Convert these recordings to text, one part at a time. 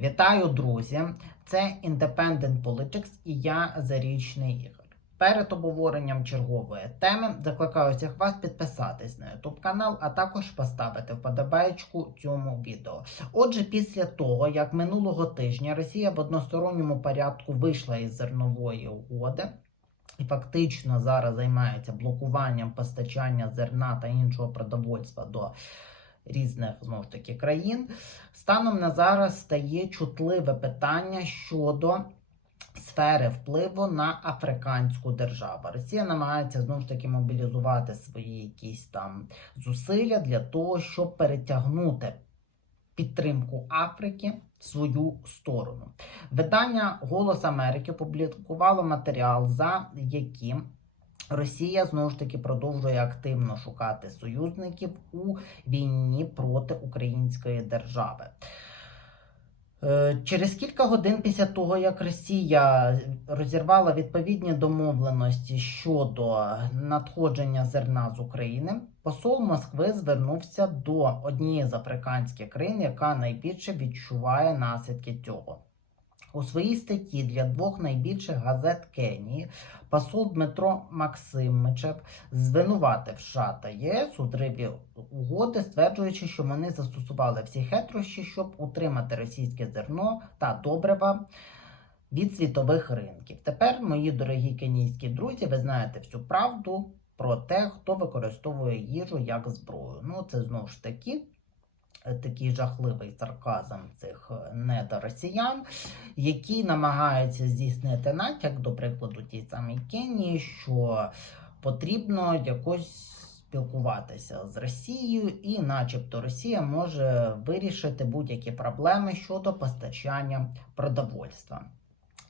Вітаю, друзі! Це Independent Politics і я Зарічний Ігор. Перед обговоренням чергової теми закликаю всіх вас підписатись на YouTube канал, а також поставити вподобайку цьому відео. Отже, після того, як минулого тижня Росія в односторонньому порядку вийшла із зернової угоди, і фактично зараз займається блокуванням постачання зерна та іншого продовольства до різних знову ж таки країн. Станом на зараз стає чутливе питання щодо сфери впливу на африканську державу. Росія намагається знову ж таки мобілізувати свої якісь там зусилля для того, щоб перетягнути підтримку Африки в свою сторону. Видання Голос Америки опублікувало матеріал, за яким Росія знову ж таки продовжує активно шукати союзників у війні проти української держави. Е, Через кілька годин після того, як Росія розірвала відповідні домовленості щодо надходження зерна з України, посол Москви звернувся до однієї з африканських країн, яка найбільше відчуває наслідки цього. У своїй статті для двох найбільших газет Кенії посол Дмитро Максимичев звинуватив США та ЄС у зриві угоди, стверджуючи, що вони застосували всі хитрощі, щоб утримати російське зерно та добрива від світових ринків. Тепер, мої дорогі кенійські друзі, ви знаєте всю правду про те, хто використовує їжу як зброю. Ну, це знову ж таки. Такий жахливий сарказм цих е, недоросіян, які намагаються здійснити натяк, до прикладу, тій самій Кенії, що потрібно якось спілкуватися з Росією, і, начебто, Росія може вирішити будь-які проблеми щодо постачання продовольства.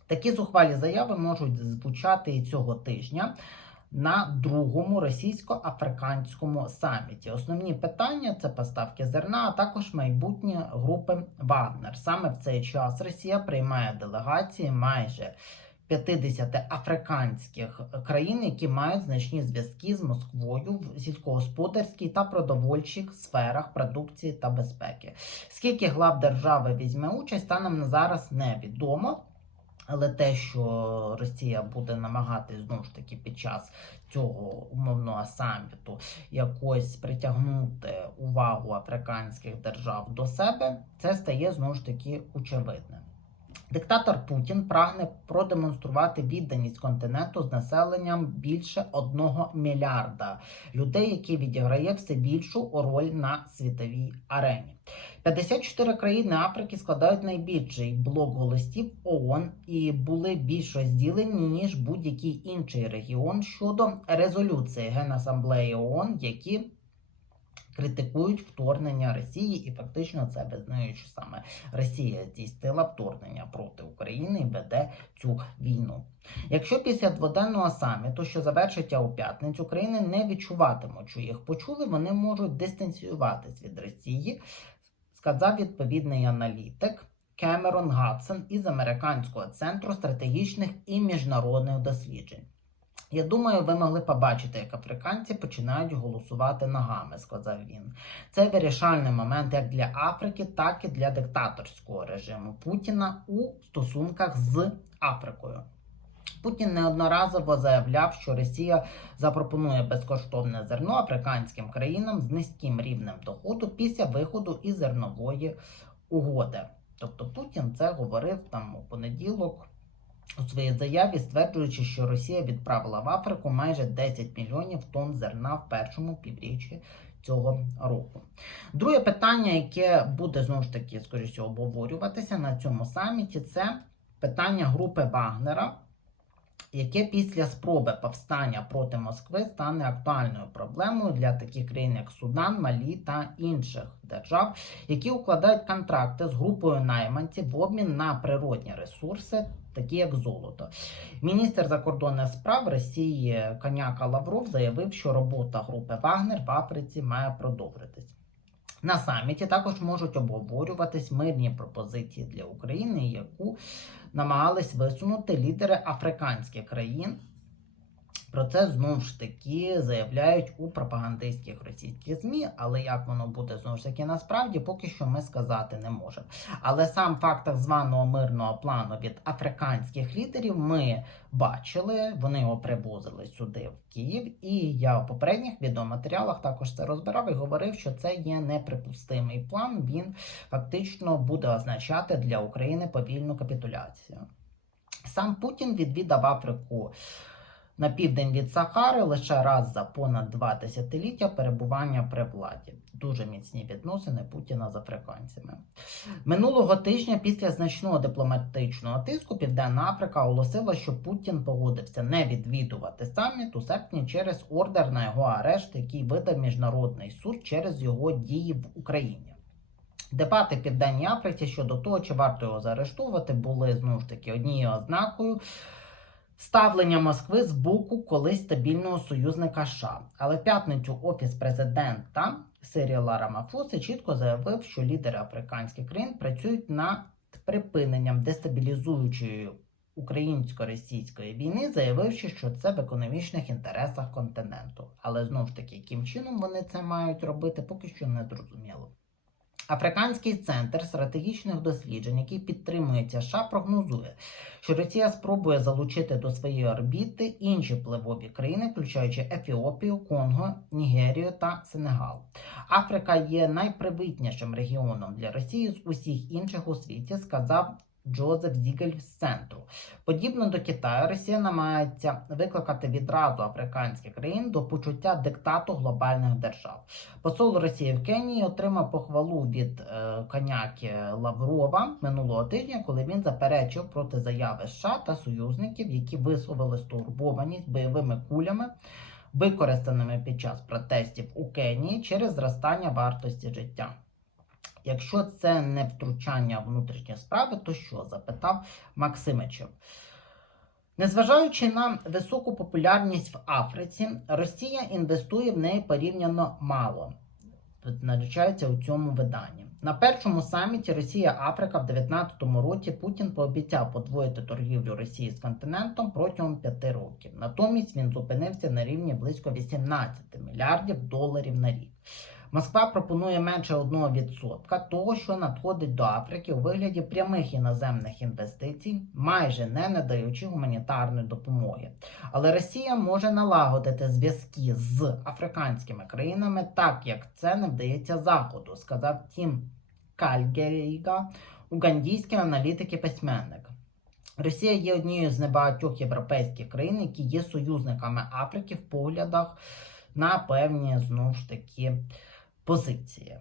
Такі зухвалі заяви можуть звучати і цього тижня на другому російсько-африканському саміті. Основні питання це поставки зерна, а також майбутні групи Вагнер. Саме в цей час Росія приймає делегації майже 50 африканських країн, які мають значні зв'язки з Москвою в сільськогосподарській та продовольчих сферах продукції та безпеки. Скільки глав держави візьме участь, станом на зараз невідомо. Але те, що Росія буде намагатись знову ж таки під час цього умовного саміту якось притягнути увагу африканських держав до себе, це стає знову ж таки очевидним. Диктатор Путін прагне продемонструвати відданість континенту з населенням більше одного мільярда людей, які відіграє все більшу роль на світовій арені. 54 країни Африки складають найбільший блок голосів ООН і були більш розділені ніж будь-який інший регіон щодо резолюції Генасамблеї ООН, які критикують вторгнення Росії, і фактично це визнають, саме Росія здійснила вторгнення проти України і веде цю війну. Якщо після дводенного саміту, що завершиться у п'ятницю, країни не відчуватимуть, що їх почули, вони можуть дистанціюватись від Росії, сказав відповідний аналітик. Кемерон Гадсон із Американського центру стратегічних і міжнародних досліджень. Я думаю, ви могли побачити, як африканці починають голосувати ногами, сказав він. Це вирішальний момент як для Африки, так і для диктаторського режиму Путіна у стосунках з Африкою. Путін неодноразово заявляв, що Росія запропонує безкоштовне зерно африканським країнам з низьким рівнем доходу після виходу із зернової угоди. Тобто Путін це говорив там у понеділок у своїй заяві, стверджуючи, що Росія відправила в Африку майже 10 мільйонів тонн зерна в першому півріччі цього року. Друге питання, яке буде знову ж таки, скоріше, обговорюватися на цьому саміті, це питання групи Вагнера. Яке після спроби повстання проти Москви стане актуальною проблемою для таких країн, як Судан, Малі та інших держав, які укладають контракти з групою найманців в обмін на природні ресурси, такі як золото. Міністр закордонних справ Росії Коняка Лавров заявив, що робота групи Вагнер в Африці має продовжитись. На саміті також можуть обговорюватись мирні пропозиції для України, яку намагались висунути лідери африканських країн Про це знову ж таки заявляють у пропагандистських російських ЗМІ, але як воно буде знову ж таки насправді, поки що ми сказати не можемо. Але сам факт так званого мирного плану від африканських лідерів ми бачили, вони його привозили сюди в Київ, і я в попередніх відеоматеріалах також це розбирав і говорив, що це є неприпустимий план. Він фактично буде означати для України повільну капітуляцію. Сам Путін відвідав Африку на південь від Сахари лише раз за понад два десятиліття перебування при владі. Дуже міцні відносини Путіна з африканцями. Минулого тижня, після значного дипломатичного тиску, Південна Африка оголосила, що Путін погодився не відвідувати саміт у серпні через ордер на його арешт, який видав міжнародний суд через його дії в Україні. Дебати Південній Африці щодо того, чи варто його заарештовувати, були знову ж таки однією ознакою ставлення Москви з боку колись стабільного союзника США. Але п'ятницю офіс президента Сиріла Рамафоси чітко заявив, що лідери африканських країн працюють над припиненням дестабілізуючої українсько-російської війни, заявивши, що це в економічних інтересах континенту. Але знову ж таки, яким чином вони це мають робити, поки що не зрозуміло. Африканський центр стратегічних досліджень, який підтримується США, прогнозує, що Росія спробує залучити до своєї орбіти інші пливові країни, включаючи Ефіопію, Конго, Нігерію та Сенегал. Африка є найпривітнішим регіоном для Росії з усіх інших у світі, сказав Джозеф Зігель з центру. Подібно до Китаю, Росія намагається викликати відразу африканських країн до почуття диктату глобальних держав. Посол Росії в Кенії отримав похвалу від е, коняки Лаврова минулого тижня, коли він заперечив проти заяви США та союзників, які висловили стурбованість бойовими кулями. Використаними під час протестів у Кенії через зростання вартості життя. Якщо це не втручання в внутрішні справи, то що? запитав Максимичев. Незважаючи на високу популярність в Африці, Росія інвестує в неї порівняно мало. Назначається у цьому виданні. На першому саміті Росія-Африка в 2019 році Путін пообіцяв подвоїти торгівлю Росії з континентом протягом п'яти років. Натомість він зупинився на рівні близько 18 мільярдів доларів на рік. Москва пропонує менше 1% того, що надходить до Африки у вигляді прямих іноземних інвестицій, майже не надаючи гуманітарної допомоги. Але Росія може налагодити зв'язки з африканськими країнами, так як це не вдається Заходу, сказав Тім Кальгеріга, угандійський аналітик і письменник. Росія є однією з небагатьох європейських країн, які є союзниками Африки в поглядах на певні знову ж таки позиції.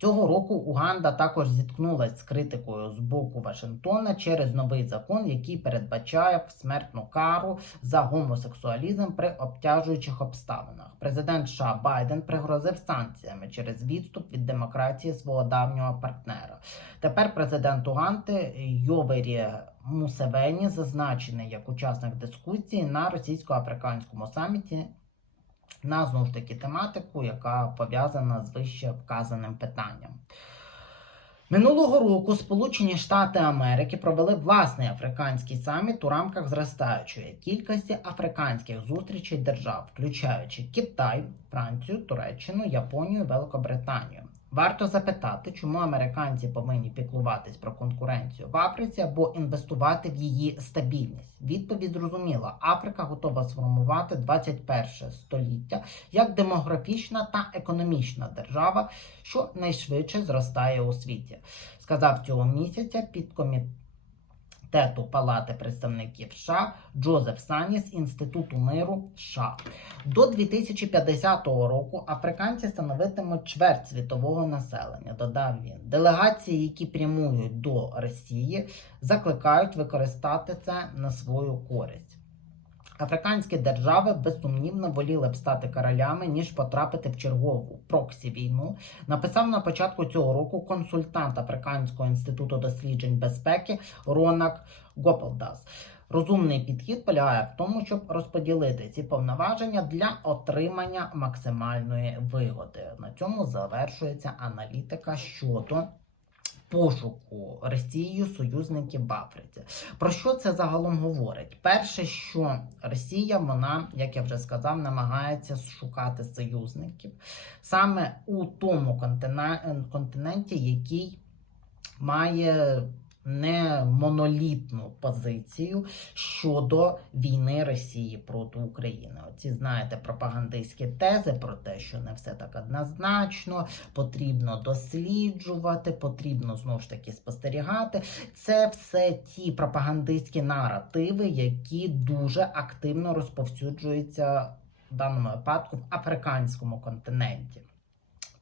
Цього року Уганда також зіткнулася з критикою з боку Вашингтона через новий закон, який передбачає смертну кару за гомосексуалізм при обтяжуючих обставинах. Президент США Байден пригрозив санкціями через відступ від демократії свого давнього партнера. Тепер президент Уганди Йовері Мусевені зазначений як учасник дискусії на російсько-африканському саміті на знову ж таки тематику, яка пов'язана з вище вказаним питанням. Минулого року Сполучені Штати Америки провели власний африканський саміт у рамках зростаючої кількості африканських зустрічей держав, включаючи Китай, Францію, Туреччину, Японію, Великобританію. Варто запитати, чому американці повинні піклуватись про конкуренцію в Африці або інвестувати в її стабільність. Відповідь зрозуміла: Африка готова сформувати 21 століття як демографічна та економічна держава, що найшвидше зростає у світі. Сказав цього місяця підкомітет Тету Палати представників США Джозеф Саніс Інституту миру США. До 2050 року африканці становитимуть чверть світового населення. Додав він. Делегації, які прямують до Росії, закликають використати це на свою користь. Африканські держави безсумнівно воліли б стати королями, ніж потрапити в чергову проксі війну. Написав на початку цього року консультант Африканського інституту досліджень безпеки Ронак Гопалдас. Розумний підхід полягає в тому, щоб розподілити ці повноваження для отримання максимальної вигоди. На цьому завершується аналітика щодо пошуку Росією союзників в Африці. Про що це загалом говорить? Перше, що Росія, вона, як я вже сказав, намагається шукати союзників саме у тому континенті, який має не монолітну позицію щодо війни Росії проти України. Оці знаєте пропагандистські тези про те, що не все так однозначно, потрібно досліджувати, потрібно знову ж таки спостерігати. Це все ті пропагандистські наративи, які дуже активно розповсюджуються в даному випадку в африканському континенті.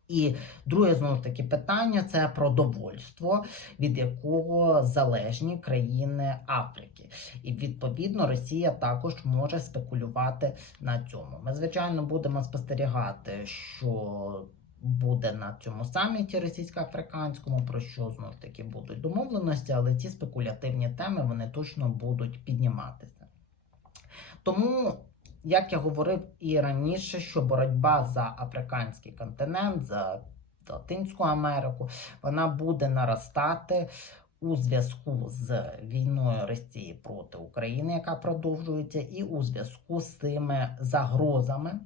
І друге знову таки питання це продовольство, від якого залежні країни Африки. І відповідно Росія також може спекулювати на цьому. Ми, звичайно, будемо спостерігати, що буде на цьому саміті російсько-африканському, про що знову ж таки будуть домовленості, але ці спекулятивні теми вони точно будуть підніматися. Тому як я говорив і раніше, що боротьба за африканський континент, за Латинську Америку, вона буде наростати у зв'язку з війною Росії проти України, яка продовжується, і у зв'язку з тими загрозами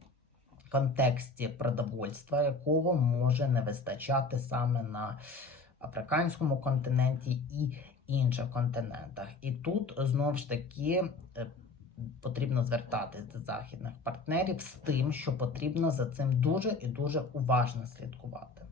в контексті продовольства, якого може не вистачати саме на африканському континенті і інших континентах. І тут знову ж таки. Потрібно звертатись до західних партнерів з тим, що потрібно за цим дуже і дуже уважно слідкувати.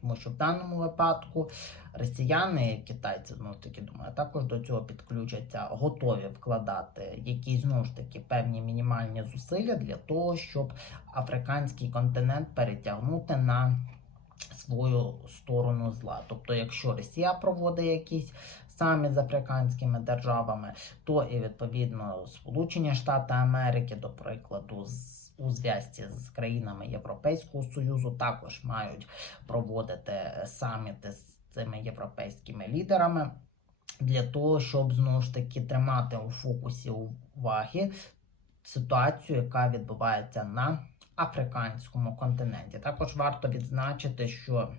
Тому що в даному випадку росіяни, китайці знову ж таки думаю, також до цього підключаться, готові вкладати якісь знову ж таки певні мінімальні зусилля для того, щоб африканський континент перетягнути на свою сторону зла. Тобто, якщо Росія проводить якісь саміт з африканськими державами, то і відповідно Сполучені Штати Америки, до прикладу, з у зв'язці з країнами Європейського Союзу також мають проводити саміти з цими європейськими лідерами для того, щоб знову ж таки тримати у фокусі уваги ситуацію, яка відбувається на африканському континенті. Також варто відзначити, що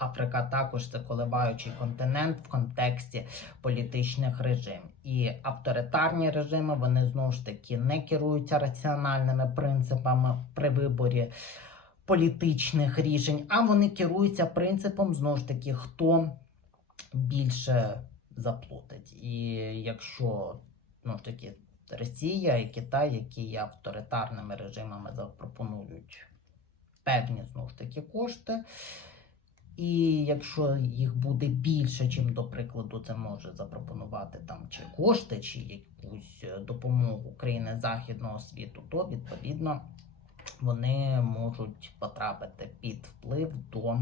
Африка також це коливаючий континент в контексті політичних режимів. І авторитарні режими вони знову ж таки не керуються раціональними принципами при виборі політичних рішень, а вони керуються принципом знову ж таки, хто більше заплатить. І якщо знову ж Росія і Китай, які є авторитарними режимами, запропонують певні знову ж таки кошти. І якщо їх буде більше, чим, до прикладу, це може запропонувати там чи кошти, чи якусь е, допомогу країни західного світу, то відповідно вони можуть потрапити під вплив до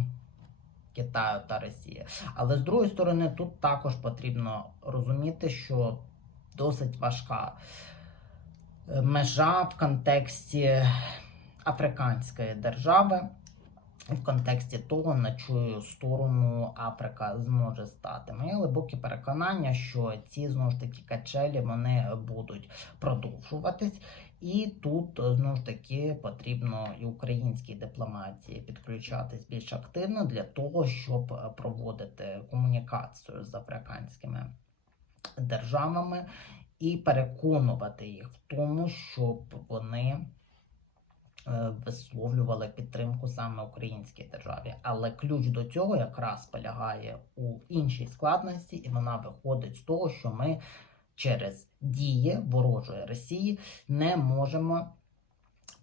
Китаю та Росії. Але з другої сторони, тут також потрібно розуміти, що досить важка е, межа в контексті африканської держави в контексті того, на чию сторону Африка зможе стати. Моє глибоке переконання, що ці знову ж таки качелі вони будуть продовжуватись. І тут знову ж таки потрібно і українській дипломатії підключатись більш активно для того, щоб проводити комунікацію з африканськими державами і переконувати їх в тому, щоб вони висловлювали підтримку саме українській державі. Але ключ до цього якраз полягає у іншій складності, і вона виходить з того, що ми через дії ворожої Росії не можемо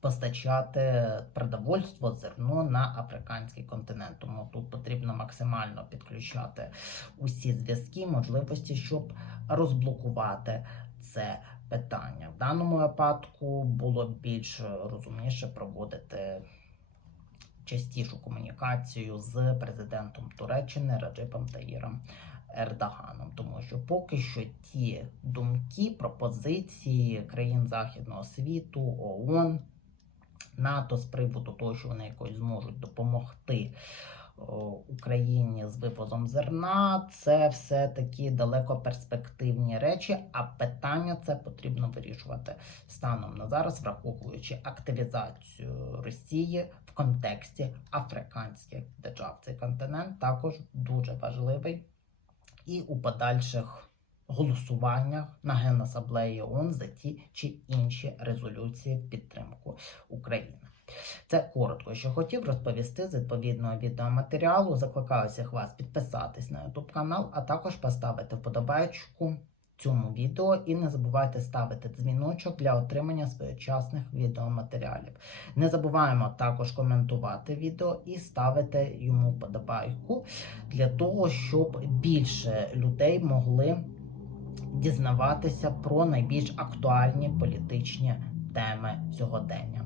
постачати продовольство, зерно на африканський континент. Тому тут потрібно максимально підключати усі зв'язки, можливості, щоб розблокувати це питання. В даному випадку було більш розумніше проводити частішу комунікацію з президентом Туреччини Раджипом Таїром Ердоганом, тому що поки що ті думки, пропозиції країн західного світу, ООН, НАТО з приводу того, що вони якось зможуть допомогти Україні з вивозом зерна. Це все такі далекоперспективні речі, а питання це потрібно вирішувати станом на зараз, враховуючи активізацію Росії в контексті африканських держав. Цей континент також дуже важливий і у подальших голосуваннях на Генасаблеї ООН за ті чи інші резолюції в підтримку України. Це коротко, що хотів розповісти з відповідного відеоматеріалу. Закликаю всіх вас підписатись на YouTube канал, а також поставити вподобайку цьому відео і не забувайте ставити дзвіночок для отримання своєчасних відеоматеріалів. Не забуваємо також коментувати відео і ставити йому вподобайку для того, щоб більше людей могли дізнаватися про найбільш актуальні політичні теми сьогодення.